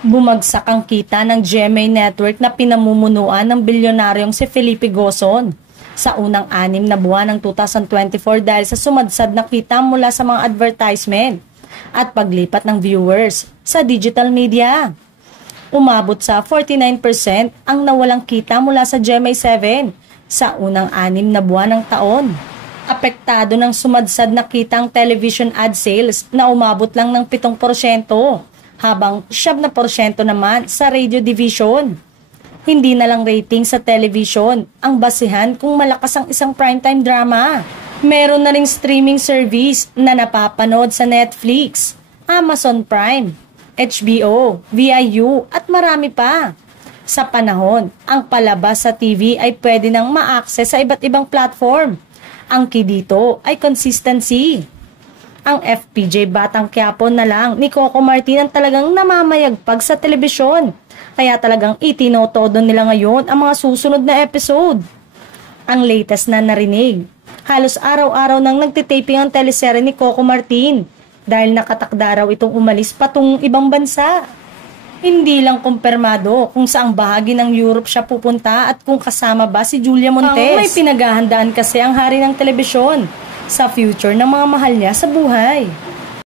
Bumagsak ang kita ng GMA Network na pinamumunuan ng bilyonaryong si Felipe Gozon sa unang 6 na buwan ng 2024 dahil sa sumadsad na kita mula sa mga advertisement at paglipat ng viewers sa digital media. Umabot sa 49% ang nawalang kita mula sa GMA7 sa unang 6 na buwan ng taon. Apektado ng sumadsad na kita ang television ad sales na umabot lang ng 7%, habang 7% naman sa radio division. Hindi na lang rating sa television ang basihan kung malakas ang isang primetime drama. Meron na ring streaming service na napapanood sa Netflix, Amazon Prime, HBO, VIU at marami pa. Sa panahon, ang palabas sa TV ay pwede nang ma-access sa iba't ibang platform. Ang key dito ay consistency. Ang FPJ Batang Quiapo na lang ni Coco Martin ang talagang namamayagpag sa telebisyon. Kaya talagang itinotodo nila ngayon ang mga susunod na episode. Ang latest na narinig, halos araw-araw nang nagtitaping ang teleserye ni Coco Martin dahil nakatakda raw itong umalis patungong ibang bansa. Hindi lang kumpirmado kung saang bahagi ng Europe siya pupunta at kung kasama ba si Julia Montes. May pinaghahandaan kasi ang hari ng telebisyon sa future ng mga mahal niya sa buhay.